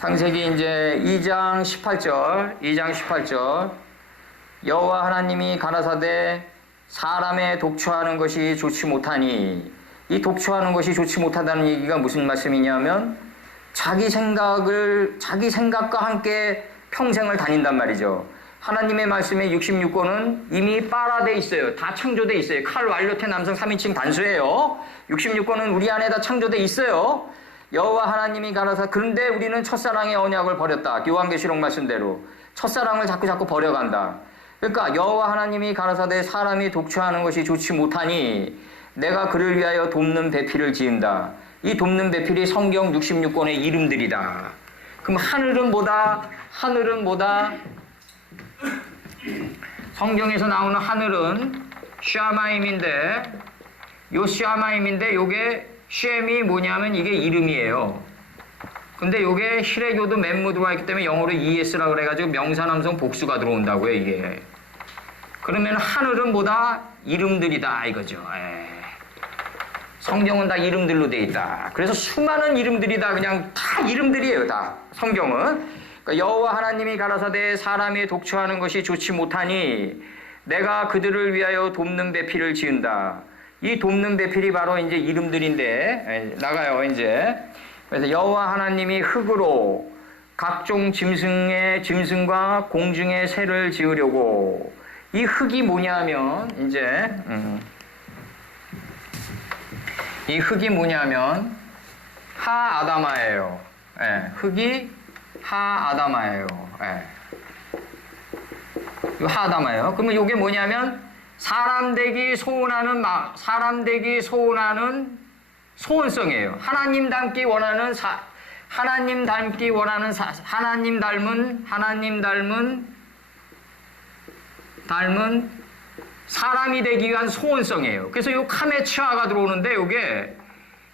창세기 이제 2장 18절 여호와 하나님이 가라사대 사람의 독초하는 것이 좋지 못하니, 이 독초하는 것이 좋지 못하다는 얘기가 무슨 말씀이냐면 자기 생각과 함께 평생을 다닌단 말이죠. 하나님의 말씀에 66권은 이미 빨아돼 있어요. 다 창조돼 있어요. 칼, 완료태, 남성 3인칭 단수예요. 66권은 우리 안에 다 창조돼 있어요. 여호와 하나님이 가라사, 그런데 우리는 첫사랑의 언약을 버렸다. 요한계시록 말씀대로 첫사랑을 자꾸 버려간다. 그러니까 여호와 하나님이 가라사대 사람이 독초하는 것이 좋지 못하니 내가 그를 위하여 돕는 배필을 지은다. 이 돕는 배필이 성경 66권의 이름들이다. 그럼 하늘은 뭐다? 성경에서 나오는 하늘은 샤마임인데, 요 샤마임인데 요게 쉔이 뭐냐면 이게 이름이에요. 근데 요게 히레교도 멤무드가 있기 때문에 영어로 ES라고 그래가지고 명사남성 복수가 들어온다고요, 이게. 그러면 하늘은 뭐다? 이름들이다, 이거죠. 성경은 다 이름들로 돼 있다. 그래서 수많은 이름들이다. 그냥 다 이름들이에요, 다. 성경은. 그러니까 여호와 하나님이 가라사대 사람이 독초하는 것이 좋지 못하니 내가 그들을 위하여 돕는 배필을 지은다. 이 돕는 배필이 바로 이제 이름들인데, 나가요, 이제. 그래서 여호와 하나님이 흙으로 각종 짐승과 공중의 새를 지으려고. 이 흙이 뭐냐면, 이제, 이 흙이 뭐냐면, 하아다마예요. 흙이 하아다마예요. 이거 하아다마예요. 그러면 이게 뭐냐면, 사람 되기 소원하는 소원성이에요. 하나님 닮기 원하는 닮은 사람이 되기 위한 소원성이에요. 그래서 요 카메츠아가 들어오는데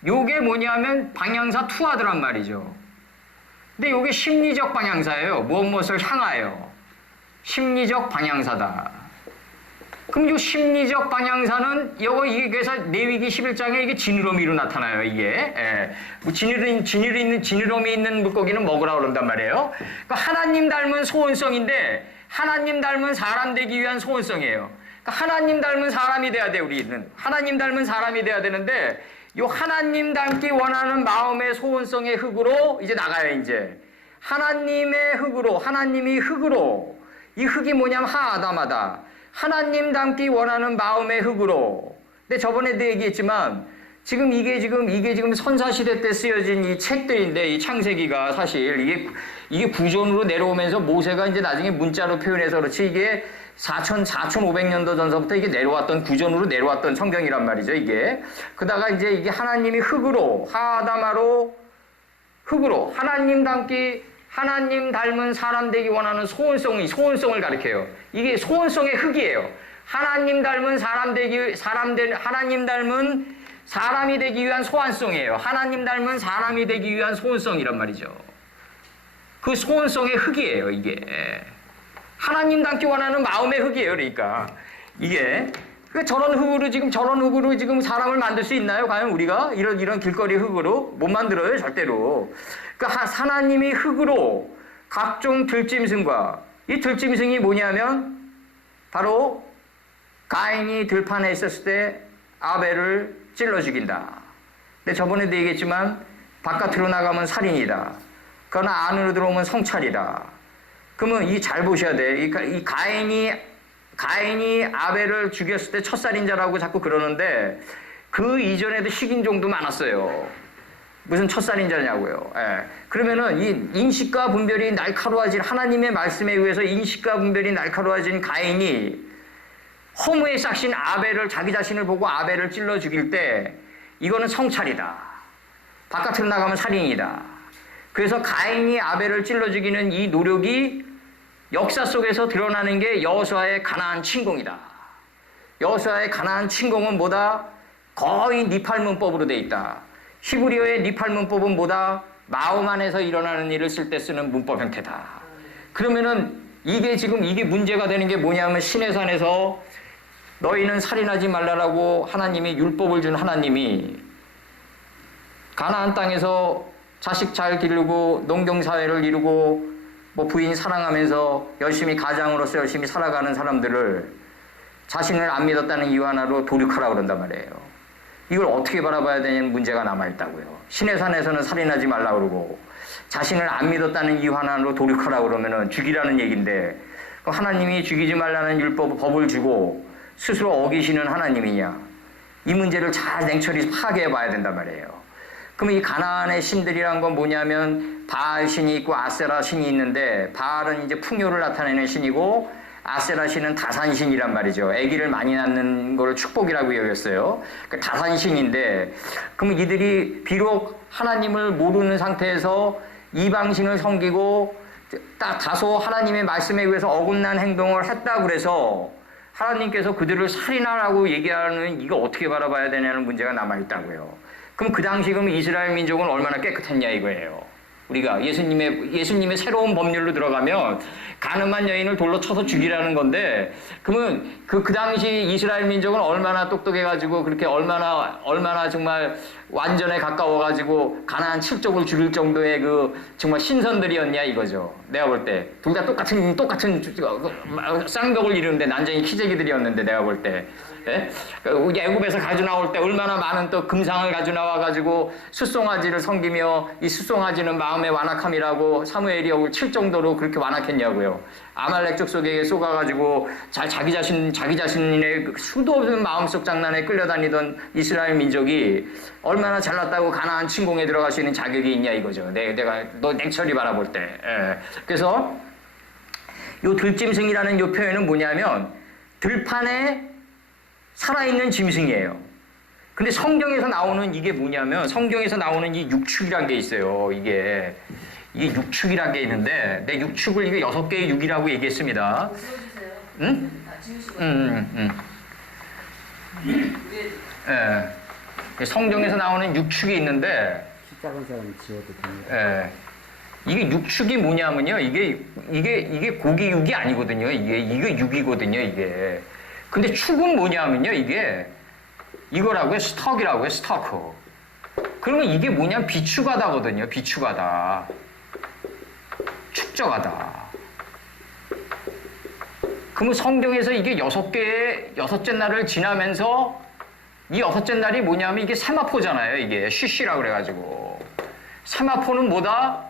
요게 뭐냐면 방향사 투하드란 말이죠. 근데 요게 심리적 방향사예요. 무엇을 향하여. 심리적 방향사다. 그럼 이 심리적 방향사는 이게 그래서 레위기 11장에 이게 지느러미로 나타나요, 이게. 지느러미 있는 물고기는 먹으라고 그런단 말이에요. 그러니까 하나님 닮은 소원성인데 하나님 닮은 사람 되기 위한 소원성이에요. 그러니까 하나님 닮은 사람이 돼야 돼, 우리는. 하나님 닮은 사람이 돼야 되는데 이 하나님 닮기 원하는 마음의 소원성의 흙으로 이제 나가요, 이제. 하나님의 흙으로, 하나님이 흙으로. 이 흙이 뭐냐면 하아다마다. 하나님 닮기 원하는 마음의 흙으로. 근데 저번에도 얘기했지만 이게 지금 선사시대 때 쓰여진 이 책들인데, 이 창세기가 사실 이게 구전으로 내려오면서 모세가 이제 나중에 문자로 표현해서 그렇지 이게 4,500년도 전서부터 이게 구전으로 내려왔던 성경이란 말이죠, 이게. 그다가 이제 이게 하나님이 흙으로, 하아다마로 흙으로, 하나님 닮은 사람 되기 원하는 소원성을 가리켜요. 이게 소원성의 흙이에요. 하나님 닮은 하나님 닮은 사람이 되기 위한 소원성이에요. 하나님 닮은 사람이 되기 위한 소원성이란 말이죠. 그 소원성의 흙이에요, 이게. 하나님 닮기 원하는 마음의 흙이에요, 그러니까. 이게. 저런 흙으로 지금 사람을 만들 수 있나요? 과연 우리가? 이런 길거리 흙으로? 못 만들어요, 절대로. 그러니까 하나님이 흙으로 각종 들짐승과, 이 들짐승이 뭐냐면 바로 가인이 들판에 있었을 때 아벨을 찔러 죽인다. 근데 저번에도 얘기했지만 바깥으로 나가면 살인이다. 그러나 안으로 들어오면 성찰이다. 그러면 잘 보셔야 돼. 이 가인이 아벨을 죽였을 때 첫살인자라고 자꾸 그러는데 그 이전에도 식인종도 많았어요. 무슨 첫살인자냐고요. 그러면은 이 인식과 분별이 날카로워진, 하나님의 말씀에 의해서 인식과 분별이 날카로워진 가인이 허무에 싹신 자기 자신을 보고 아벨을 찔러 죽일 때 이거는 성찰이다. 바깥으로 나가면 살인이다. 그래서 가인이 아벨을 찔러 죽이는 이 노력이 역사 속에서 드러나는 게 여호수아의 가나안 침공이다. 여호수아의 가나안 침공은 뭐다? 거의 니팔 문법으로 돼 있다. 히브리어의 니팔 문법은 뭐다? 마음 안에서 일어나는 일을 쓸 때 쓰는 문법 형태다. 그러면은 이게 문제가 되는 게 뭐냐면 시내산에서 너희는 살인하지 말라라고 하나님이 율법을 준 하나님이 가나안 땅에서 자식 잘 기르고 농경사회를 이루고 뭐 부인 사랑하면서 열심히 가장으로서 열심히 살아가는 사람들을 자신을 안 믿었다는 이유 하나로 도륙하라고 그런단 말이에요. 이걸 어떻게 바라봐야 되냐는 문제가 남아있다고요. 신의 산에서는 살인하지 말라고 그러고 자신을 안 믿었다는 이유 하나로 도륙하라고 그러면은 죽이라는 얘기인데 하나님이 죽이지 말라는 법을 주고 스스로 어기시는 하나님이냐. 이 문제를 잘 냉철히 파악해 봐야 된단 말이에요. 그럼 이 가나안의 신들이란 건 뭐냐면 바알 신이 있고 아세라 신이 있는데 바알은 이제 풍요를 나타내는 신이고 아세라 신은 다산신이란 말이죠. 아기를 많이 낳는 걸 축복이라고 여겼어요. 그러니까 다산신인데 그럼 이들이 비록 하나님을 모르는 상태에서 이방신을 섬기고 다소 하나님의 말씀에 의해서 어긋난 행동을 했다고 그래서 하나님께서 그들을 살인하라고 얘기하는 이거 어떻게 바라봐야 되냐는 문제가 남아있다고요. 그럼 그 당시 그럼 이스라엘 민족은 얼마나 깨끗했냐 이거예요. 우리가 예수님의 새로운 법률로 들어가면 가늠한 여인을 돌로 쳐서 죽이라는 건데 그러면 그 당시 이스라엘 민족은 얼마나 똑똑해가지고 그렇게 얼마나 정말 완전에 가까워가지고 가나안 7족을 죽일 정도의 그 정말 신선들이었냐 이거죠. 내가 볼 때 둘 다 똑같은 쌍벽을 이루는데 난쟁이 키재기들이었는데 내가 볼 때. 예? 애굽에서 가져 나올 때 얼마나 많은 또 금상을 가져 나와가지고 숫송아지를 섬기며 이 숫송아지는 마음의 완악함이라고 사무엘이 칠 정도로 그렇게 완악했냐고요. 아말렉 족속에게 쏘가가지고 자기 자신의 수도 없는 마음속 장난에 끌려다니던 이스라엘 민족이 얼마나 잘났다고 가나안 침공에 들어갈 수 있는 자격이 있냐 이거죠. 내가 너 냉철히 바라볼 때. 예. 그래서 요 들짐승이라는 요 표현은 뭐냐면 들판에 살아있는 짐승이에요. 근데 성경에서 나오는 이게 뭐냐면 성경에서 나오는 이 육축이란 게 있어요. 이게 육축이란 게 있는데 내 육축을 이게 6개의 육이라고 얘기했습니다. 응? 예. 성경에서 나오는 육축이 있는데 키 작은 사람 지어도 됩니다. 예. 이게 육축이 뭐냐면요. 이게 고기 육이 아니거든요. 이게 육이거든요. 이게. 근데 축은 뭐냐면요. 이거라고요. 스톡이라고요. 스토크. 그러면 이게 뭐냐면 비축하다거든요. 비축하다. 축적하다. 그러면 성경에서 이게 6개의 여섯째 날을 지나면서 이 6째 날이 뭐냐면 이게 세마포잖아요. 이게 쉬쉬라고 그래가지고. 세마포는 뭐다?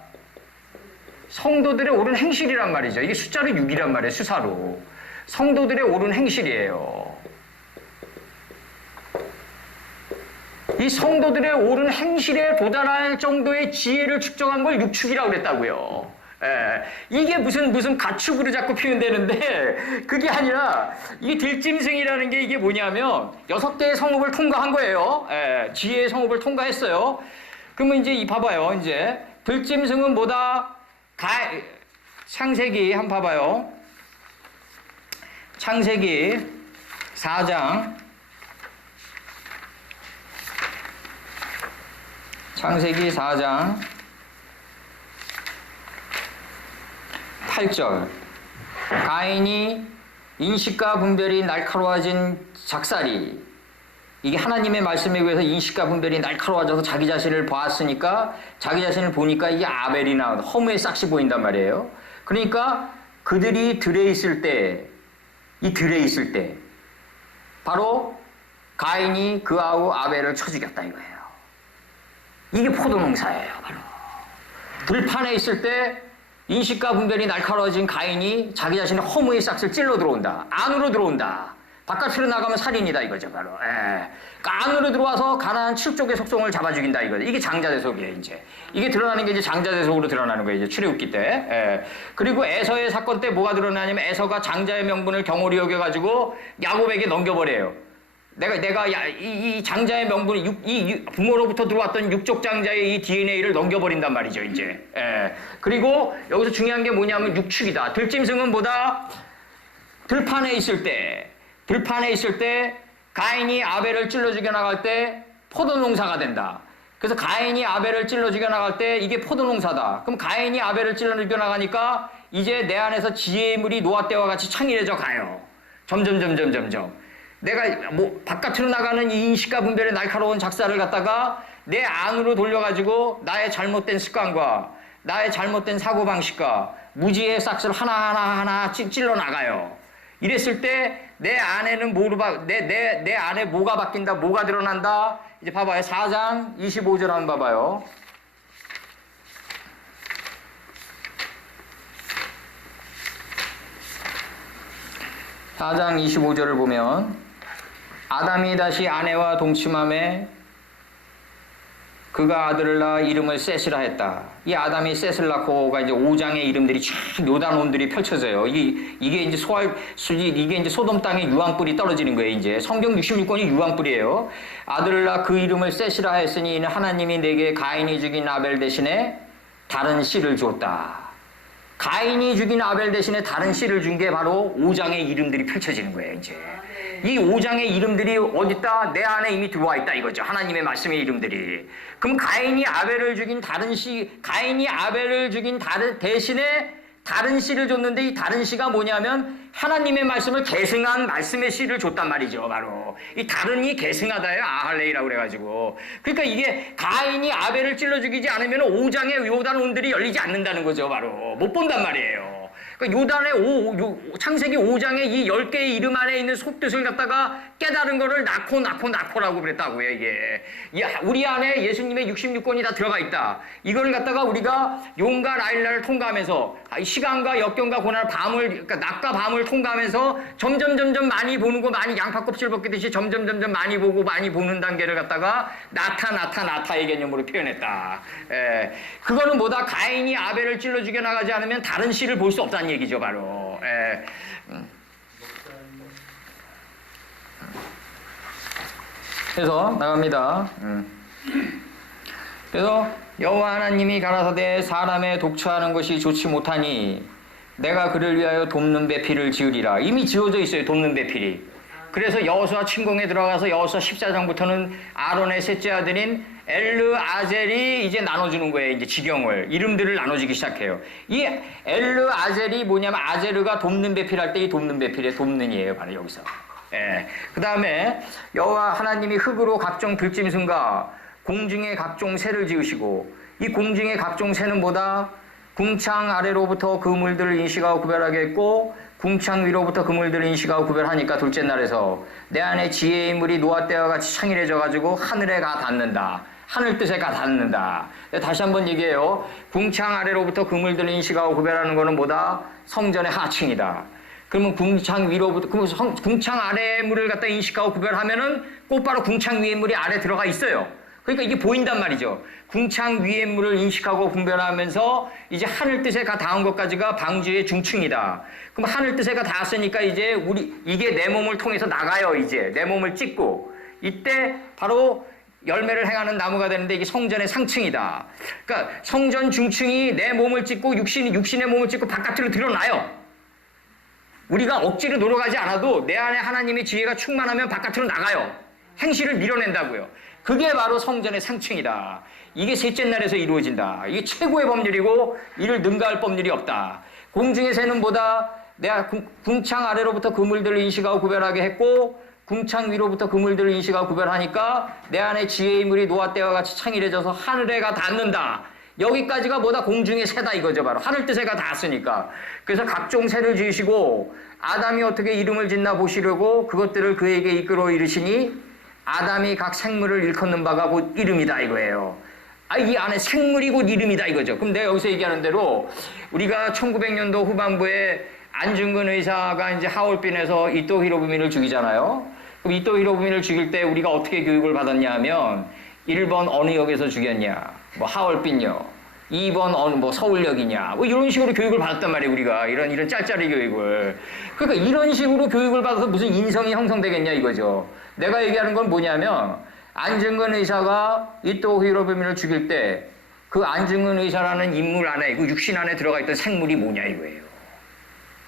성도들의 옳은 행실이란 말이죠. 이게 숫자로 6이란 말이에요. 수사로. 성도들의 옳은 행실이에요. 이 성도들의 옳은 행실에 도달할 정도의 지혜를 측정한 걸 육축이라고 그랬다고요. 예, 이게 무슨 가축으로 자꾸 표현되는데 그게 아니라 이 들짐승이라는 게 이게 뭐냐면 6개의 성읍을 통과한 거예요. 예, 지혜의 성읍을 통과했어요. 그러면 이제 봐봐요. 이제 들짐승은 뭐다? 창세기 한번 봐봐요. 창세기 4장 창세기 4장 8절 가인이 인식과 분별이 날카로워진 작살이 이게 하나님의 말씀에 의해서 인식과 분별이 날카로워져서 자기 자신을 보았으니까 자기 자신을 보니까 이게 아벨이나 허무의 싹이 보인단 말이에요. 그러니까 그들이 들에 있을 때 이 들에 있을 때 바로 가인이 그아우 아벨을 쳐 죽였다 이거예요. 이게 포도농사예요. 바로 들판에 있을 때 인식과 분별이 날카로워진 가인이 자기 자신의 허무의 싹을 찔러 들어온다. 안으로 들어온다. 바깥으로 나가면 살인이다 이거죠. 바로. 그러니까 안으로 들어와서 가나안 7족의 속성을 잡아 죽인다 이거죠. 이게 장자대속이에요. 이제 이게 드러나는 게 이제 장자대속으로 드러나는 거예요. 이제 출애굽기 때. 그리고 에서의 사건 때 뭐가 드러나냐면 에서가 장자의 명분을 경홀히 여겨가지고 야곱에게 넘겨버려요. 내가 이 장자의 명분, 이 부모로부터 들어왔던 육족 장자의 이 DNA를 넘겨버린단 말이죠. 이제. 그리고 여기서 중요한 게 뭐냐면 육축이다. 들짐승은 뭐다? 들판에 있을 때 가인이 아벨을 찔러 죽여나갈 때 포도농사가 된다. 그래서 가인이 아벨을 찔러 죽여나갈 때 이게 포도농사다. 그럼 가인이 아벨을 찔러 죽여나가니까 이제 내 안에서 지혜의 물이 노아 때와 같이 창일해져 가요. 점점. 내가 바깥으로 나가는 이 인식과 분별의 날카로운 작사를 갖다가 내 안으로 돌려가지고 나의 잘못된 습관과 나의 잘못된 사고방식과 무지의 싹스를 하나하나 찔러 나가요. 이랬을 때 내 안에는 내 안에 뭐가 바뀐다, 뭐가 드러난다. 이제 봐봐요. 4장 25절 한번 봐봐요. 4장 25절을 보면 아담이 다시 아내와 동침함에 그가 아들을 낳아 이름을 셋이라 했다. 이 아담이 셋을 낳고가 이제 5장의 이름들이 쫙 요단원들이 펼쳐져요. 이게 이제 이게 이제 소돔 땅에 유황불이 떨어지는 거예요. 이제 성경 66권이 유황불이에요. 아들을 낳아 그 이름을 셋이라 했으니 이는 하나님이 내게 가인이 죽인 아벨 대신에 다른 씨를 줬다. 가인이 죽인 아벨 대신에 다른 씨를 준 게 바로 5장의 이름들이 펼쳐지는 거예요. 이제 이 5장의 이름들이 어딨다? 내 안에 이미 들어와 있다 이거죠. 하나님의 말씀의 이름들이. 그럼 가인이 아벨을 죽인 대신에 다른 씨를 줬는데 이 다른 씨가 뭐냐면 하나님의 말씀을 계승한 말씀의 씨를 줬단 말이죠. 바로 이 다른이 계승하다예요. 아할레이라고 그래가지고. 그러니까 이게 가인이 아벨을 찔러 죽이지 않으면 5장의 요단원들이 열리지 않는다는 거죠. 바로 못 본단 말이에요. 그러니까 요단의 창세기 5장의 이 10개의 이름 안에 있는 속뜻을 갖다가 깨달은 거를 낳고라고 그랬다고요, 이게. 우리 안에 예수님의 66권이 다 들어가 있다. 이걸 갖다가 우리가 용과 라일라를 통과하면서 시간과 역경과 고난을 그러니까 낮과 밤을 통과하면서 점점 많이 보는 거, 많이 양파 껍질 벗기듯이 점점 많이 보고 많이 보는 단계를 갖다가 나타의 개념으로 표현했다. 그거는 뭐다? 가인이 아벨을 찔러 죽여 나가지 않으면 다른 씨를 볼 수 없다는 얘기죠, 바로. 그래서 나갑니다. 그래서 여호와 하나님이 가라사대 사람의 독처하는 것이 좋지 못하니 내가 그를 위하여 돕는 배필을 지으리라. 이미 지어져 있어요, 돕는 배필이. 그래서 여호수아 침공에 들어가서 여호수아 14장부터는 아론의 셋째 아들인 엘르아젤이 이제 나눠주는 거예요. 이제 지경을, 이름들을 나눠주기 시작해요. 이 엘르아젤이 뭐냐면 아제르가 돕는 배필할 때 이 돕는 배필의 돕는이에요, 바로 여기서. 그 다음에 여호와 하나님이 흙으로 각종 들짐승과 공중의 각종 새를 지으시고 이 공중의 각종 새는 뭐다? 궁창 아래로부터 그물들을 인식하고 구별하게 했고 궁창 위로부터 그물들을 인식하고 구별하니까 둘째 날에서 내 안에 지혜의 물이 노아 때와 같이 창일해져 가지고 하늘에 가 닿는다. 하늘 뜻에 가 닿는다. 다시 한번 얘기해요. 궁창 아래로부터 그물들을 인식하고 구별하는 거는 뭐다? 성전의 하층이다. 그러면 궁창 위로부터, 궁창 아래의 물을 갖다 인식하고 구별하면은 곧바로 궁창 위의 물이 아래 들어가 있어요. 그러니까 이게 보인단 말이죠. 궁창 위의 물을 인식하고 분별하면서 이제 하늘 뜻에 가 닿은 것까지가 방주의 중층이다. 그럼 하늘 뜻에 가 닿았으니까 이제 이게 내 몸을 통해서 나가요. 이제 내 몸을 찍고 이때 바로 열매를 행하는 나무가 되는데 이게 성전의 상층이다. 그러니까 성전 중층이 내 몸을 찍고 육신의 몸을 찍고 바깥으로 드러나요. 우리가 억지로 노력하지 않아도 내 안에 하나님의 지혜가 충만하면 바깥으로 나가요. 행실을 밀어낸다고요. 그게 바로 성전의 상층이다. 이게 셋째 날에서 이루어진다. 이게 최고의 법률이고 이를 능가할 법률이 없다. 공중의 새는 보다 내가 궁창 아래로부터 그물들을 인식하고 구별하게 했고 궁창 위로부터 그물들을 인식하고 구별하니까 내 안에 지혜의 물이 노아 때와 같이 창일해져서 하늘에 가 닿는다. 여기까지가 뭐다? 공중의 새다 이거죠. 바로 하늘 뜻에 가 닿았으니까. 그래서 각종 새를 지으시고 아담이 어떻게 이름을 짓나 보시려고 그것들을 그에게 이끌어 이르시니 아담이 각 생물을 일컫는 바가 곧 이름이다 이거예요. 이 안에 생물이 곧 이름이다 이거죠. 그럼 내가 여기서 얘기하는 대로 우리가 1900년도 후반부에 안중근 의사가 이제 하얼빈에서 이토 히로부미를 죽이잖아요. 그럼 이토 히로부미를 죽일 때 우리가 어떻게 교육을 받았냐 하면 1번 어느 역에서 죽였냐, 뭐 하얼빈역, 2번 어느 뭐 서울역이냐, 뭐 이런 식으로 교육을 받았단 말이에요. 우리가 이런 짤짤이 교육을. 그러니까 이런 식으로 교육을 받아서 무슨 인성이 형성되겠냐 이거죠. 내가 얘기하는 건 뭐냐면 안중근 의사가 이토 히로부미를 죽일 때 그 안중근 의사라는 인물 안에 그 육신 안에 들어가 있던 생물이 뭐냐 이거예요.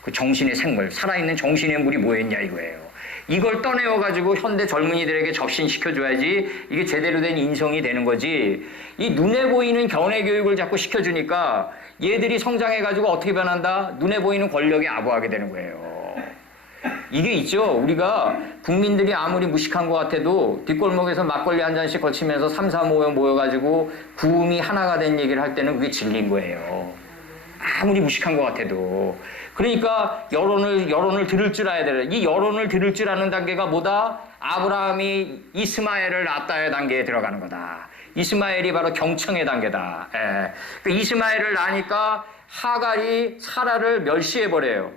그 정신의 생물, 살아있는 정신의 물이 뭐였냐 이거예요. 이걸 떠내어가지고 현대 젊은이들에게 접신시켜줘야지 이게 제대로 된 인성이 되는 거지. 이 눈에 보이는 견해 교육을 자꾸 시켜주니까 얘들이 성장해가지고 어떻게 변한다? 눈에 보이는 권력에 아부하게 되는 거예요. 이게 있죠. 우리가 국민들이 아무리 무식한 것 같아도 뒷골목에서 막걸리 한 잔씩 걸치면서 3, 4 모여가지고 구음이 하나가 된 얘기를 할 때는 그게 진리인 거예요. 아무리 무식한 것 같아도. 그러니까 여론을 들을 줄 알아야 돼요. 이 여론을 들을 줄 아는 단계가 뭐다? 아브라함이 이스마엘을 낳았다의 단계에 들어가는 거다. 이스마엘이 바로 경청의 단계다. 예. 그 이스마엘을 낳으니까 하갈이 사라를 멸시해버려요.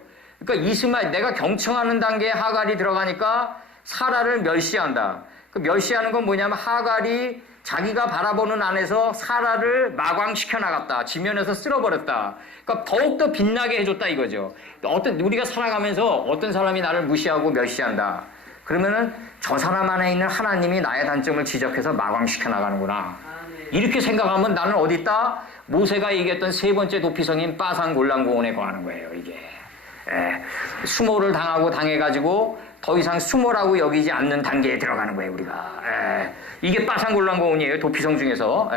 그러니까 내가 경청하는 단계에 하갈이 들어가니까 사라를 멸시한다. 그 멸시하는 건 뭐냐면 하갈이 자기가 바라보는 안에서 사라를 마광시켜 나갔다. 지면에서 쓸어버렸다. 그러니까 더욱더 빛나게 해줬다 이거죠. 우리가 살아가면서 어떤 사람이 나를 무시하고 멸시한다. 그러면은 저 사람 안에 있는 하나님이 나의 단점을 지적해서 마광시켜 나가는구나. 이렇게 생각하면 나는 어디 있다? 모세가 얘기했던 세 번째 도피성인 빠산 골란고원에 거하는 거예요, 이게. 수모를 당해가지고 더 이상 수모라고 여기지 않는 단계에 들어가는 거예요, 우리가. 이게 빠산 골란고원이에요, 도피성 중에서.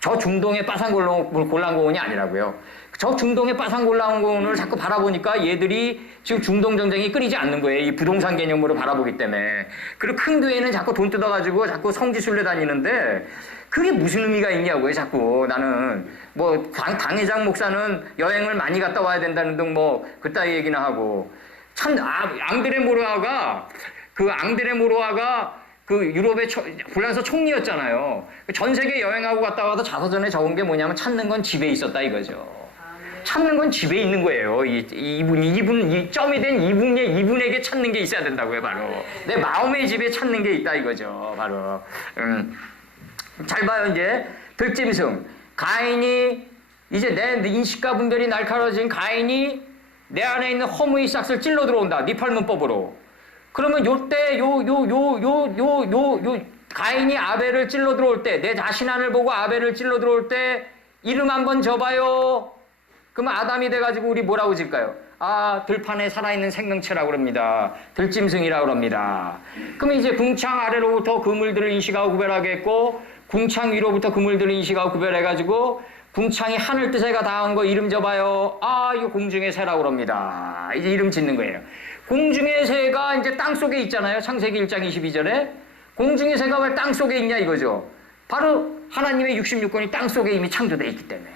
저 중동의 빠산 골란고원이 아니라고요. 저 중동의 빠산 골란고원을 자꾸 바라보니까 얘들이 지금 중동 전쟁이 끊이지 않는 거예요. 이 부동산 개념으로 바라보기 때문에. 그리고 큰 교회는 자꾸 돈 뜯어가지고 자꾸 성지순례 다니는데 그게 무슨 의미가 있냐고요, 자꾸. 나는 뭐 당회장 목사는 여행을 많이 갔다 와야 된다는 등 뭐 그따위 얘기나 하고. 참 앙드레 모로아가 그 유럽의 불란서 총리였잖아요. 전 세계 여행하고 갔다 와서 자서전에 적은 게 뭐냐면 찾는 건 집에 있었다 이거죠. 찾는 건 집에 있는 거예요. 이 점이 된 이분에게 찾는 게 있어야 된다고요, 바로. 내 마음의 집에 찾는 게 있다 이거죠, 바로. 잘 봐요, 이제. 들짐승. 가인이, 이제 내 인식과 분별이 날카로워진 가인이 내 안에 있는 허무의 싹을 찔러 들어온다. 니팔문법으로. 그러면 가인이 아벨을 찔러 들어올 때, 내 자신 안을 보고 아벨을 찔러 들어올 때, 이름 한번 접어요. 그러면 아담이 돼가지고 우리 뭐라고 질까요? 들판에 살아있는 생명체라고 그럽니다. 들짐승이라고 그럽니다. 그럼 이제 궁창 아래로부터 그물들을 인식하고 구별하겠고, 궁창 위로부터 그물들을 인식하고 구별해가지고, 궁창이 하늘 뜻에가 닿은 거 이름 접어요. 이거 공중의 새라고 그럽니다. 이제 이름 짓는 거예요. 공중의 새가 이제 땅 속에 있잖아요. 창세기 1장 22절에. 공중의 새가 왜 땅 속에 있냐 이거죠. 바로 하나님의 66권이 땅 속에 이미 창조되어 있기 때문에.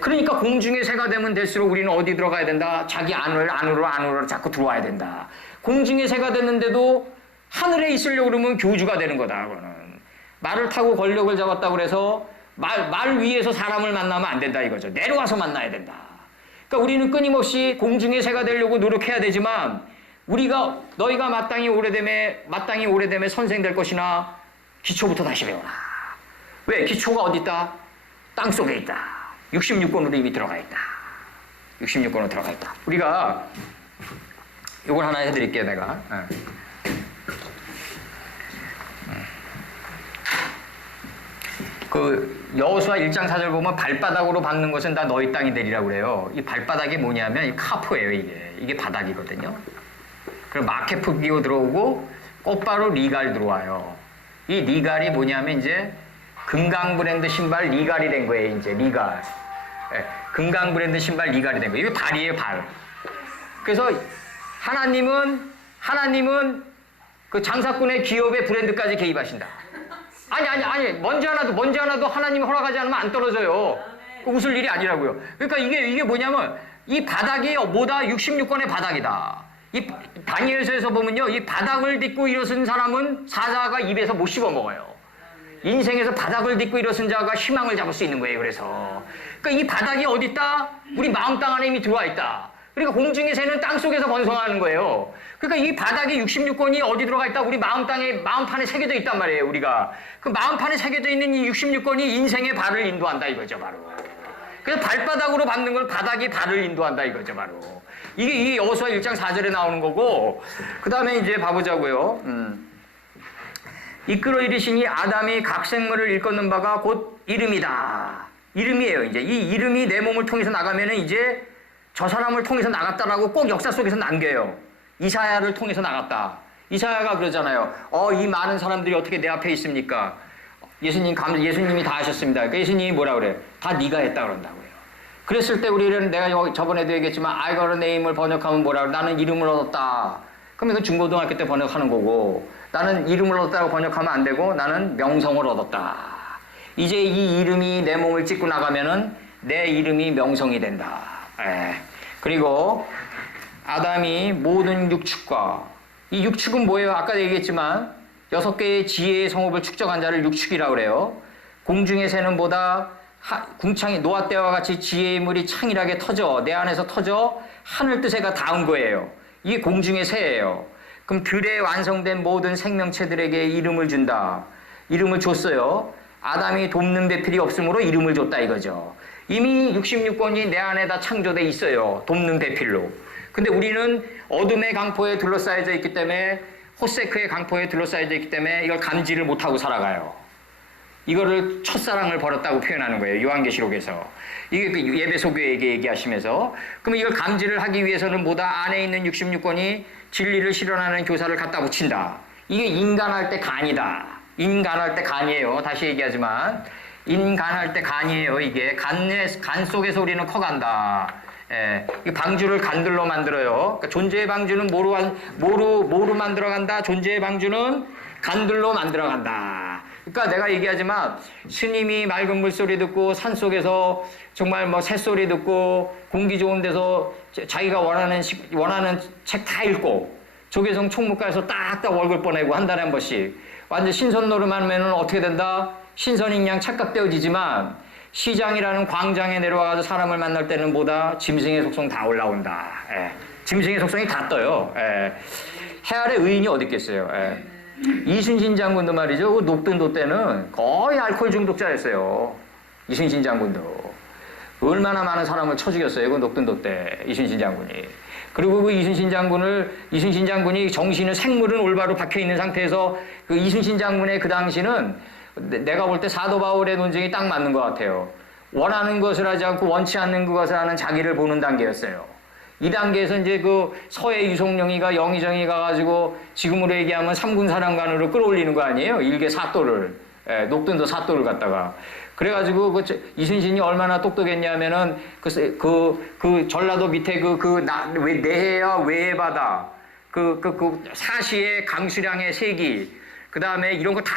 그러니까 공중의 새가 되면 될수록 우리는 어디 들어가야 된다? 자기 안으로 자꾸 들어와야 된다. 공중의 새가 됐는데도 하늘에 있으려고 그러면 교주가 되는 거다. 그거는. 말을 타고 권력을 잡았다고 그래서 말 위에서 사람을 만나면 안 된다 이거죠. 내려와서 만나야 된다. 그러니까 우리는 끊임없이 공중의 새가 되려고 노력해야 되지만 너희가 마땅히 오래됨에 선생 될 것이나 기초부터 다시 배워라. 왜? 기초가 어디 있다? 땅 속에 있다. 66권으로 이미 들어가 있다. 66권으로 들어가 있다. 우리가 이걸 하나 해드릴게요, 내가. 그 여호수아 1장 4절 보면 발바닥으로 밟는 것은 다 너희 땅이 되리라고 그래요. 이 발바닥이 뭐냐면 이 카포예요, 이게 바닥이거든요. 그리고 마케프 기어 들어오고 꽃바로 리갈 들어와요. 이 리갈이 뭐냐면 이제 금강 브랜드 신발 리갈이 된 거예요, 이제 리갈. 금강 브랜드 신발 리갈이 된 거예요. 이거 발이에요, 발. 그래서 하나님은 그 장사꾼의 기업의 브랜드까지 개입하신다. 아니. 먼지 하나도 하나님이 허락하지 않으면 안 떨어져요. 웃을 일이 아니라고요. 그러니까 이게 뭐냐면, 이 바닥이 뭐다? 66권의 바닥이다. 이 다니엘서에서 보면요, 이 바닥을 딛고 일어선 사람은 사자가 입에서 못 씹어 먹어요. 인생에서 바닥을 딛고 일어선 자가 희망을 잡을 수 있는 거예요, 그래서. 그러니까 이 바닥이 어디 있다? 우리 마음 땅 안에 이미 들어와 있다. 그러니까 공중의 새는 땅 속에서 번성하는 거예요. 그러니까 이 바닥에 66권이 어디 들어가 있다? 우리 마음판에 새겨져 있단 말이에요, 우리가. 그 마음판에 새겨져 있는 이 66권이 인생의 발을 인도한다 이거죠, 바로. 그래서 발바닥으로 밟는 걸 바닥이 발을 인도한다 이거죠, 바로. 이게 여호수아 1장 4절에 나오는 거고, 그 다음에 이제 봐보자고요. 이끌어 이르시니 아담이 각 생물을 일컫는 바가 곧 이름이다. 이름이에요, 이제. 이 이름이 내 몸을 통해서 나가면은 이제 저 사람을 통해서 나갔다라고 꼭 역사 속에서 남겨요. 이사야를 통해서 나갔다. 이사야가 그러잖아요. 이 많은 사람들이 어떻게 내 앞에 있습니까? 예수님이 다 하셨습니다. 그러니까 예수님이 뭐라 그래요? 다 네가 했다 그런다고요. 그랬을 때 우리는 내가 저번에도 얘기했지만 I got a name을 번역하면 뭐라고 나는 이름을 얻었다. 그럼 이건 중고등학교 때 번역하는 거고 나는 이름을 얻었다고 번역하면 안 되고 나는 명성을 얻었다. 이제 이 이름이 내 몸을 찢고 나가면은 내 이름이 명성이 된다. 그리고 아담이 모든 육축과 이 육축은 뭐예요? 아까 얘기했지만 6개의 지혜의 성읍을 축적한 자를 육축이라고 그래요. 공중의 새는 보다 궁창이 노아 때와 같이 지혜의 물이 창일하게 터져 내 안에서 터져 하늘 뜻에가 닿은 거예요. 이게 공중의 새예요. 그럼 들에 완성된 모든 생명체들에게 이름을 준다. 이름을 줬어요. 아담이 돕는 배필이 없으므로 이름을 줬다 이거죠. 이미 66권이 내 안에 다 창조돼 있어요. 돕는 배필로. 근데 우리는 어둠의 강포에 둘러싸여져 있기 때문에 호세크의 강포에 둘러싸여져 있기 때문에 이걸 감지를 못하고 살아가요. 이거를 첫사랑을 버렸다고 표현하는 거예요. 요한계시록에서. 이게 그 예배소 교회에게 얘기하시면서. 그럼 이걸 감지를 하기 위해서는 뭐다? 안에 있는 66권이 진리를 실현하는 교사를 갖다 붙인다. 이게 인간할 때 간이다. 인간할 때 간이에요. 다시 얘기하지만 인간할 때 간이에요. 이게 간 속에서 우리는 커간다. 이 방주를 간들로 만들어요. 그러니까 존재의 방주는 뭐로 만들어간다? 존재의 방주는 간들로 만들어간다. 그러니까 내가 얘기하지만 스님이 맑은 물소리 듣고 산속에서 정말 뭐 새소리 듣고 공기 좋은 데서 자기가 원하는 책 다 읽고 조계성 총무과에서 딱딱 월급 보내고 한 달에 한 번씩 완전 신선 노름하면은 어떻게 된다? 신선인 양 착각되어지지만 시장이라는 광장에 내려와서 사람을 만날 때는 뭐다? 짐승의 속성 다 올라온다. 짐승의 속성이 다 떠요. 해 아래 의인이 어디 있겠어요. 이순신 장군도 말이죠. 그 녹든도 때는 거의 알코올 중독자였어요. 이순신 장군도. 얼마나 많은 사람을 쳐 죽였어요. 그 녹든도 때 이순신 장군이. 그리고 그 이순신 장군이 정신은 생물은 올바로 박혀 있는 상태에서 그 이순신 장군의 그 당시는 내가 볼 때 사도 바울의 논증이 딱 맞는 것 같아요. 원하는 것을 하지 않고 원치 않는 그것을 하는 자기를 보는 단계였어요. 이 단계에서 이제 그 서해 유송룡이가 영의정이 가가지고 지금으로 얘기하면 3군 사령관으로 끌어올리는 거 아니에요? 일개 사또를. 녹든도 사또를 갖다가. 그래가지고 그 이순신이 얼마나 똑똑했냐면은 그 전라도 밑에 내해와 외해바다 그 사시의 강수량의 세기 그 다음에 이런 거 다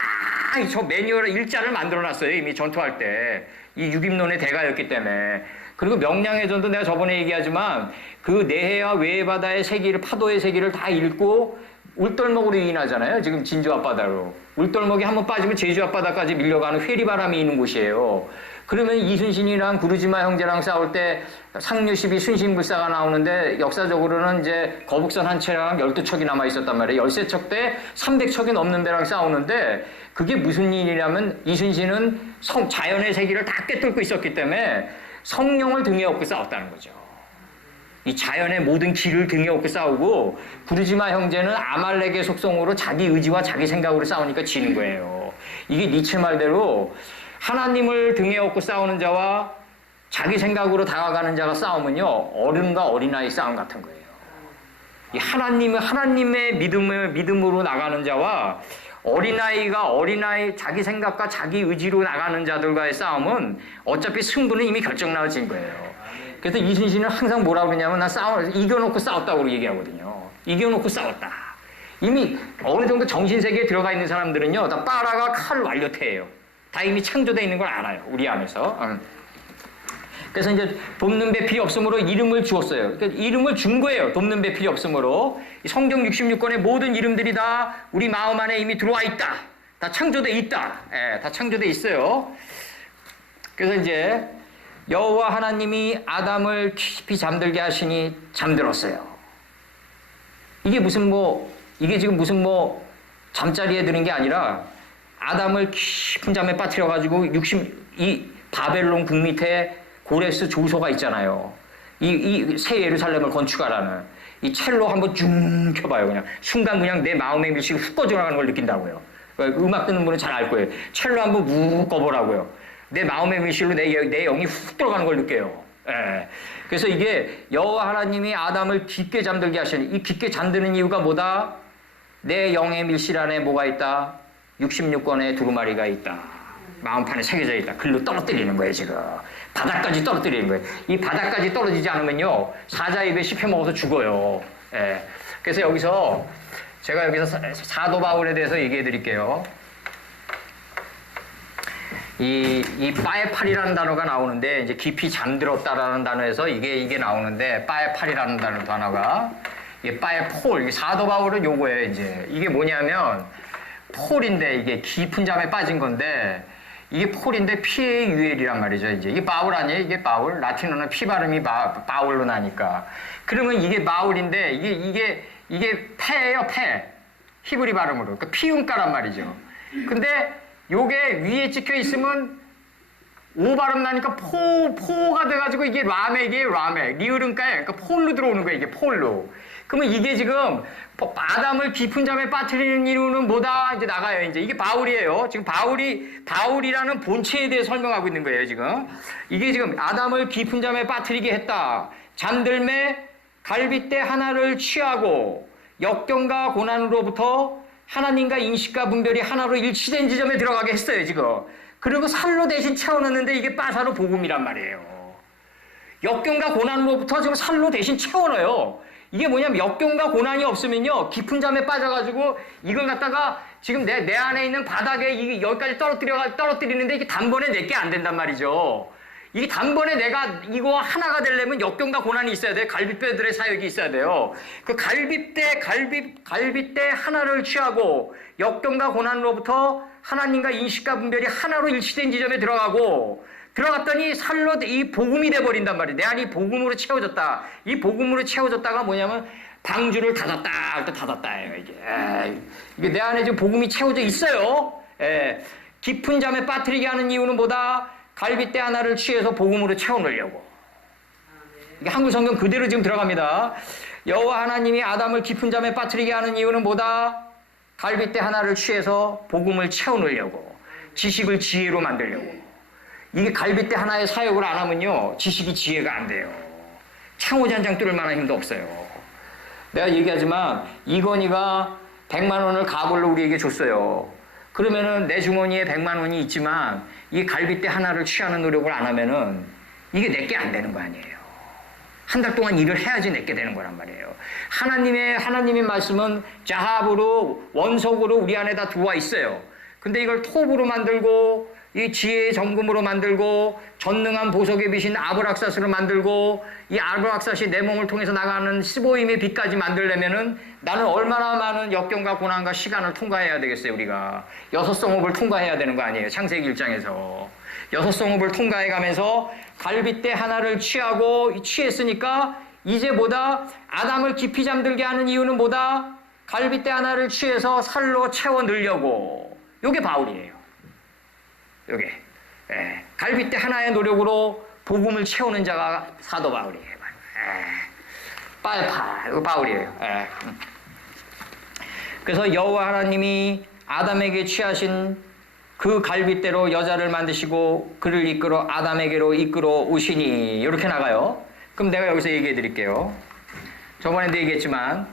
저 매뉴얼 일자를 만들어놨어요. 이미 전투할 때 이 유김론의 대가였기 때문에. 그리고 명량해전도 내가 저번에 얘기하지만 그 내해와 외해바다의 세기를 파도의 세기를 다 읽고 울덜먹으로 유인하잖아요. 지금 진주 앞바다로. 울덜먹이 한번 빠지면 제주 앞바다까지 밀려가는 회리바람이 있는 곳이에요. 그러면 이순신이랑 구르지마 형제랑 싸울 때 상류십이 순신불사가 나오는데 역사적으로는 이제 거북선 한 채랑 12척이 남아 있었단 말이에요. 13척 대 300척이 넘는 배랑 싸우는데 그게 무슨 일이냐면 이순신은 자연의 세기를 다 꿰뚫고 있었기 때문에 성령을 등에 업고 싸웠다는 거죠. 이 자연의 모든 길을 등에 업고 싸우고 구르지마 형제는 아말렉의 속성으로 자기 의지와 자기 생각으로 싸우니까 지는 거예요. 이게 니체 말대로 하나님을 등에 업고 싸우는 자와 자기 생각으로 다가가는 자가 싸우면요 어른과 어린아이 싸움 같은 거예요. 이 하나님의 믿음으로 나가는 자와 어린아이 자기 생각과 자기 의지로 나가는 자들과의 싸움은 어차피 승부는 이미 결정나진 거예요. 그래서 이순신은 항상 뭐라고 그러냐면 나 이겨놓고 싸웠다고 얘기하거든요. 이겨놓고 싸웠다. 이미 어느 정도 정신세계에 들어가 있는 사람들은요 다 빠라가 칼 완료태예요. 다 이미 창조되어 있는 걸 알아요. 우리 안에서. 그래서 이제 돕는 배필이 없으므로 이름을 주었어요. 그러니까 이름을 준 거예요. 돕는 배필이 없으므로. 성경 66권의 모든 이름들이 다 우리 마음 안에 이미 들어와 있다. 다 창조되어 있다. 다 창조되어 있어요. 그래서 이제 여호와 하나님이 아담을 깊이 잠들게 하시니 잠들었어요. 이게 지금 무슨 잠자리에 드는 게 아니라 아담을 깊은 잠에 빠뜨려가지고 이 바벨론 궁 밑에 고레스 조소가 있잖아요. 이 새 예루살렘을 건축하라는 이 첼로 한번 쭉 켜봐요. 그냥 순간 그냥 내 마음의 밀식이 훅 꺼져나가는 걸 느낀다고요. 음악 듣는 분은 잘 알 거예요. 첼로 한번 묵 꺼보라고요. 내 마음의 밀실로 내 영이 훅 들어가는 걸 느껴요. 그래서 이게 여호와 하나님이 아담을 깊게 잠들게 하시니 이 깊게 잠드는 이유가 뭐다? 내 영의 밀실 안에 뭐가 있다? 66권의 두루마리가 있다. 마음판에 새겨져 있다. 글로 떨어뜨리는 거예요, 지금. 바닥까지 떨어뜨리는 거예요. 이 바닥까지 떨어지지 않으면요, 사자 입에 씹혀 먹어서 죽어요. 예. 그래서 여기서, 제가 여기서 사도 바울에 대해서 얘기해 드릴게요. 이 빠에팔이라는 단어가 나오는데, 이제 깊이 잠들었다라는 단어에서 이게 나오는데, 빠에팔이라는 단어가, 이게 빠에폴, 이게 사도 바울은 요거예요, 이제. 이게 뭐냐면, 폴인데, 이게 깊은 잠에 빠진 건데, 이게 폴인데 피의 유엘이란 말이죠, 이제. 이게 바울 아니에요? 이게 바울? 라틴어는 피 발음이 바울로 나니까. 그러면 이게 바울인데, 이게 패예요, 패. 히브리 발음으로. 그러니까 피운가란 말이죠. 근데 요게 위에 찍혀 있으면 오 발음 나니까 포가 돼가지고 이게 라메, 리을은가에, 그러니까 폴로 들어오는 거예요, 이게 폴로. 그러면 이게 지금 아담을 깊은 잠에 빠뜨리는 이유는 뭐다? 이제 나가요, 이제. 이게 바울이에요. 지금 바울이라는 본체에 대해 설명하고 있는 거예요, 지금. 이게 지금 아담을 깊은 잠에 빠뜨리게 했다. 잠들매 갈빗대 하나를 취하고 역경과 고난으로부터 하나님과 인식과 분별이 하나로 일치된 지점에 들어가게 했어요, 지금. 그리고 살로 대신 채워넣는데 이게 빠사로 복음이란 말이에요. 역경과 고난으로부터 지금 살로 대신 채워넣어요. 이게 뭐냐면 역경과 고난이 없으면요, 깊은 잠에 빠져가지고 이걸 갖다가 지금 내 안에 있는 바닥에 여기까지 떨어뜨리는데 이게 단번에 내게 안 된단 말이죠. 이게 단번에 내가 이거 하나가 되려면 역경과 고난이 있어야 돼요. 갈빗뼈들의 사역이 있어야 돼요. 그 갈빗대 하나를 취하고 역경과 고난으로부터 하나님과 인식과 분별이 하나로 일치된 지점에 들어갔더니 살로 이 복음이 돼버린단 말이에요. 내 안이 복음으로 채워졌다. 이 복음으로 채워졌다가 뭐냐면 방주를 닫았다예요, 이게 내 안에 지금 복음이 채워져 있어요. 깊은 잠에 빠뜨리게 하는 이유는 뭐다? 갈빗대 하나를 취해서 복음으로 채워넣으려고. 이게 한글 성경 그대로 지금 들어갑니다. 여호와 하나님이 아담을 깊은 잠에 빠뜨리게 하는 이유는 뭐다? 갈빗대 하나를 취해서 복음을 채워넣으려고. 지식을 지혜로 만들려고. 이게 갈빗대 하나의 사역을 안 하면요, 지식이 지혜가 안 돼요. 창호지 한 장 뚫을 만한 힘도 없어요. 내가 얘기하지만 이건희가 100만 원을 가불로 우리에게 줬어요. 그러면은 내 주머니에 100만 원이 있지만 이 갈빗대 하나를 취하는 노력을 안 하면은 이게 내게 안 되는 거 아니에요. 한 달 동안 일을 해야지 내게 되는 거란 말이에요. 하나님의 말씀은 자합으로, 원석으로 우리 안에다 들어와 있어요. 근데 이걸 톱으로 만들고, 이 지혜의 정금으로 만들고, 전능한 보석의 빛인 아브락사스로 만들고, 이 아브락사스이 내 몸을 통해서 나가는 스보임의 빛까지 만들려면은 나는 얼마나 많은 역경과 고난과 시간을 통과해야 되겠어요, 우리가. 6성읍을 통과해야 되는 거 아니에요, 창세기 1장에서. 6성읍을 통과해 가면서 갈빗대 하나를 취했으니까 이제 뭐다? 아담을 깊이 잠들게 하는 이유는 뭐다? 갈빗대 하나를 취해서 살로 채워 넣으려고. 요게 바울이에요. 요게. 갈빗대 하나의 노력으로 복음을 채우는 자가 사도 바울이에요. 이거 바울이에요. 그래서 여호와 하나님이 아담에게 취하신 그 갈빗대로 여자를 만드시고 그를 아담에게로 이끌어 오시니, 이렇게 나가요. 그럼 내가 여기서 얘기해 드릴게요. 저번에도 얘기했지만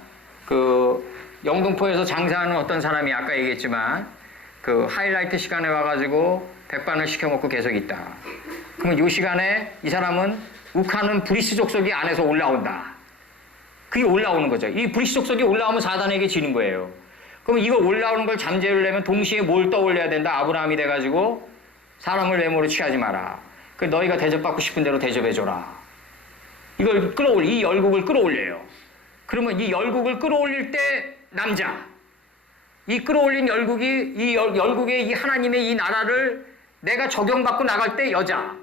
그 영등포에서 장사하는 어떤 사람이 아까 얘기했지만 그 하이라이트 시간에 와가지고 백반을 시켜 먹고 계속 있다. 그러면 이 시간에 이 사람은 욱하는 브리스 족속이 안에서 올라온다. 그게 올라오는 거죠. 이 브리스 족속이 올라오면 사단에게 지는 거예요. 그럼 이거 올라오는 걸 잠재우려면 동시에 뭘 떠올려야 된다? 아브라함이 돼가지고 사람을 외모로 취하지 마라. 그 너희가 대접받고 싶은 대로 대접해줘라. 이걸 이 열국을 끌어올려요. 그러면 이 열국을 끌어올릴 때 남자, 이 끌어올린 열국이 이 열국의 이 하나님의 이 나라를 내가 적용받고 나갈 때 여자.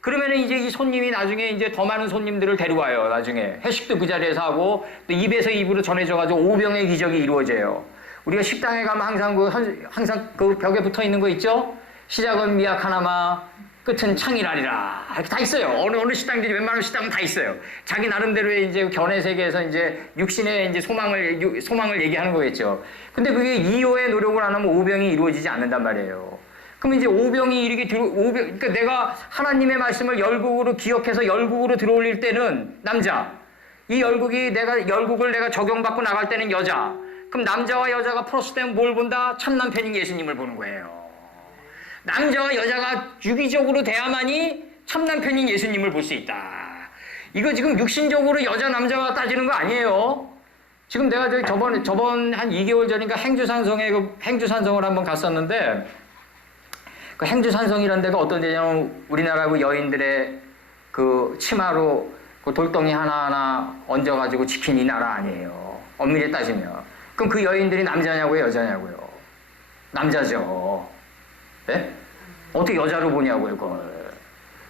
그러면은 이제 이 손님이 나중에 이제 더 많은 손님들을 데려와요. 나중에 회식도 그 자리에서 하고 또 입에서 입으로 전해져가지고 오병의 기적이 이루어져요. 우리가 식당에 가면 항상 그 벽에 붙어 있는 거 있죠? 시작은 미약 하나마, 끝은 창이라리라. 이렇게 다 있어요. 어느 식당들이 웬만한 식당은 다 있어요. 자기 나름대로의 이제 견해 세계에서 이제 육신의 이제 소망을 얘기하는 거겠죠. 근데 그게 이호의 노력을 안 하면 오병이 이루어지지 않는단 말이에요. 그럼 이제 오병이 그러니까 내가 하나님의 말씀을 열국으로 기억해서 열국으로 들어올릴 때는 남자. 이 열국을 내가 적용받고 나갈 때는 여자. 그럼 남자와 여자가 플러스 되면 뭘 본다? 참 남편인 예수님을 보는 거예요. 남자와 여자가 유기적으로 돼야만이 참남편인 예수님을 볼 수 있다. 이거 지금 육신적으로 여자 남자가 따지는 거 아니에요. 지금 내가 저번 한 2개월 전인가 행주산성에 행주산성을 한번 갔었는데 그 행주산성이라는 데가 어떤 데냐면 우리나라 그 여인들의 그 치마로 그 돌덩이 하나하나 얹어가지고 지킨 이 나라 아니에요. 엄밀히 따지면. 그럼 그 여인들이 남자냐고요, 여자냐고요? 남자죠. 네? 어떻게 여자로 보냐고요, 그걸.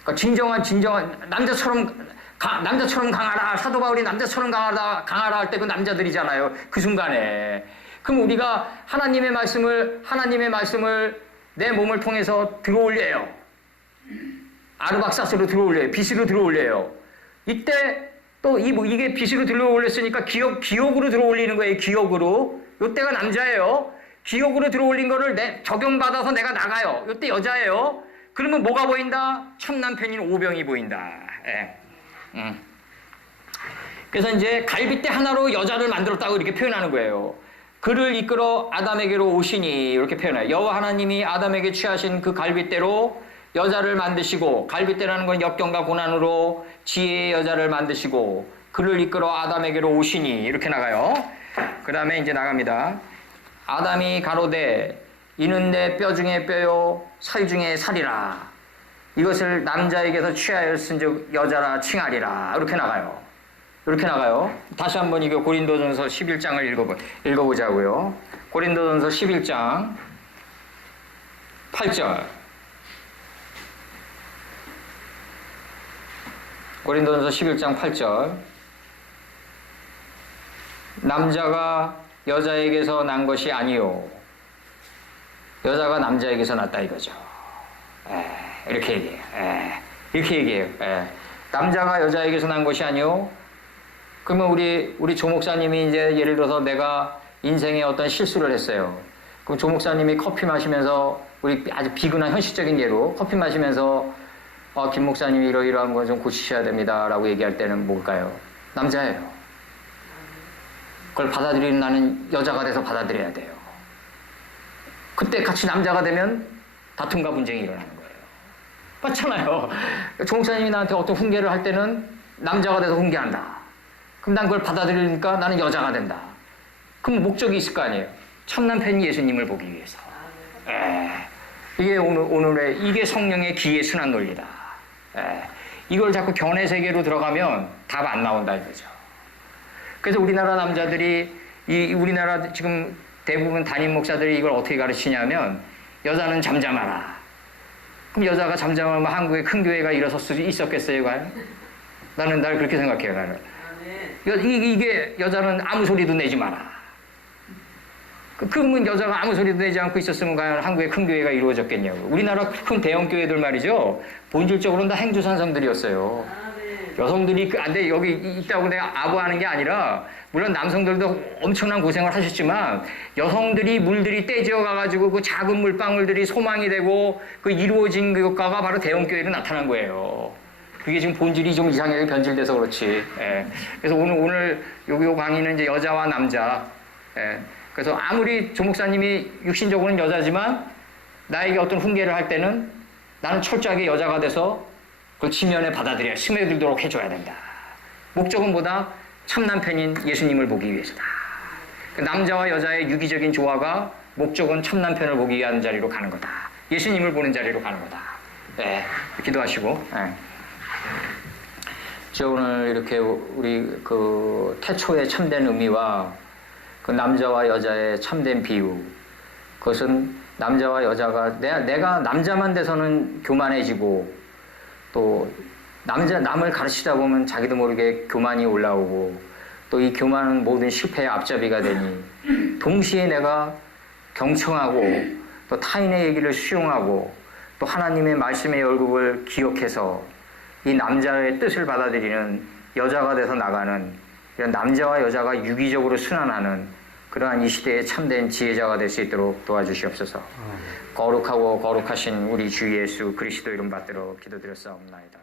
그러니까 진정한 남자처럼 강하라. 사도 바울이 남자처럼 강하라 할 때 그 남자들이잖아요. 그 순간에. 그럼 우리가 하나님의 말씀을 내 몸을 통해서 들어올려요. 아르박사스로 들어올려요. 빛으로 들어올려요. 이때 또 이게 빛으로 들어올렸으니까 기억으로 들어올리는 거예요. 기억으로. 이때가 남자예요. 기억으로 들어올린 거를 적용받아서 내가 나가요. 이때 여자예요. 그러면 뭐가 보인다? 참남편인 오병이 보인다. 예. 그래서 이제 갈빗대 하나로 여자를 만들었다고 이렇게 표현하는 거예요. 그를 이끌어 아담에게로 오시니 이렇게 표현해요. 여호와 하나님이 아담에게 취하신 그 갈빗대로 여자를 만드시고, 갈빗대라는 건 역경과 고난으로 지혜의 여자를 만드시고 그를 이끌어 아담에게로 오시니 이렇게 나가요. 그 다음에 이제 나갑니다. 아담이 가로되 이는 내 뼈 중에 뼈요 살 중에 살이라. 이것을 남자에게서 취하였은즉 여자라 칭하리라. 이렇게 나가요. 이렇게 나가요. 다시 한번 이거 고린도전서 11장을 읽어보자고요. 고린도전서 11장 8절. 고린도전서 11장 8절. 남자가 여자에게서 난 것이 아니요 여자가 남자에게서 났다 이거죠. 이렇게 얘기해요. 이렇게 얘기해요. 남자가 여자에게서 난 것이 아니요. 그러면 우리 조 목사님이 이제 예를 들어서 내가 인생에 어떤 실수를 했어요. 그럼 조 목사님이 커피 마시면서 우리 아주 비근한 현실적인 예로 커피 마시면서 김 목사님이 이러이러한 거 좀 고치셔야 됩니다라고 얘기할 때는 뭘까요? 남자예요. 그걸 받아들이는 나는 여자가 돼서 받아들여야 돼요. 그때 같이 남자가 되면 다툼과 분쟁이 일어나는 거예요. 맞잖아요. 조 목사님이 나한테 어떤 훈계를 할 때는 남자가 돼서 훈계한다. 그럼 난 그걸 받아들이니까 나는 여자가 된다. 그럼 목적이 있을 거 아니에요. 참남편인 예수님을 보기 위해서. 이게 오늘의 이게 성령의 기의 순환 논리다. 이걸 자꾸 견해 세계로 들어가면 답 안 나온다 이거죠. 그래서 우리나라 남자들이 우리나라 지금 대부분 담임 목사들이 이걸 어떻게 가르치냐면 여자는 잠잠하라. 그럼 여자가 잠잠하면 한국에 큰 교회가 일어설 수 있었겠어요, 과연? 나는 그렇게 생각해요, 나는. 이게 여자는 아무 소리도 내지 마라. 그러면 여자가 아무 소리도 내지 않고 있었으면 과연 한국에 큰 교회가 이루어졌겠냐고. 우리나라 큰 대형 교회들 말이죠. 본질적으로는 다 행주산성들이었어요. 여성들이 근데 여기 있다고 내가 아부하는 게 아니라 물론 남성들도 엄청난 고생을 하셨지만 여성들이 물들이 떼지어 가가지고 그 작은 물방울들이 소망이 되고 그 이루어진 것과가 바로 대형 교회로 나타난 거예요. 그게 지금 본질이 좀 이상하게 변질돼서 그렇지. 그래서 오늘 요 강의는 이제 여자와 남자. 그래서 아무리 조 목사님이 육신적으로는 여자지만 나에게 어떤 훈계를 할 때는 나는 철저하게 여자가 돼서 그걸 지면에 받아들여야 스며들도록 해줘야 된다. 목적은 뭐다? 참남편인 예수님을 보기 위해서다. 그 남자와 여자의 유기적인 조화가 목적은 참남편을 보기 위한 자리로 가는 거다. 예수님을 보는 자리로 가는 거다. 기도하시고. 저 오늘 이렇게 우리 그 태초의 참된 의미와 그 남자와 여자의 참된 비유, 그것은 남자와 여자가 내가 남자만 돼서는 교만해지고 또 남을 가르치다 보면 자기도 모르게 교만이 올라오고 또 이 교만은 모든 실패의 앞잡이가 되니 동시에 내가 경청하고 또 타인의 얘기를 수용하고 또 하나님의 말씀의 열국을 기억해서 이 남자의 뜻을 받아들이는 여자가 돼서 나가는 이런 남자와 여자가 유기적으로 순환하는 그러한 이 시대의 참된 지혜자가 될 수 있도록 도와주시옵소서. 거룩하고 거룩하신 우리 주 예수 그리스도 이름 받들어 기도드렸사옵나이다.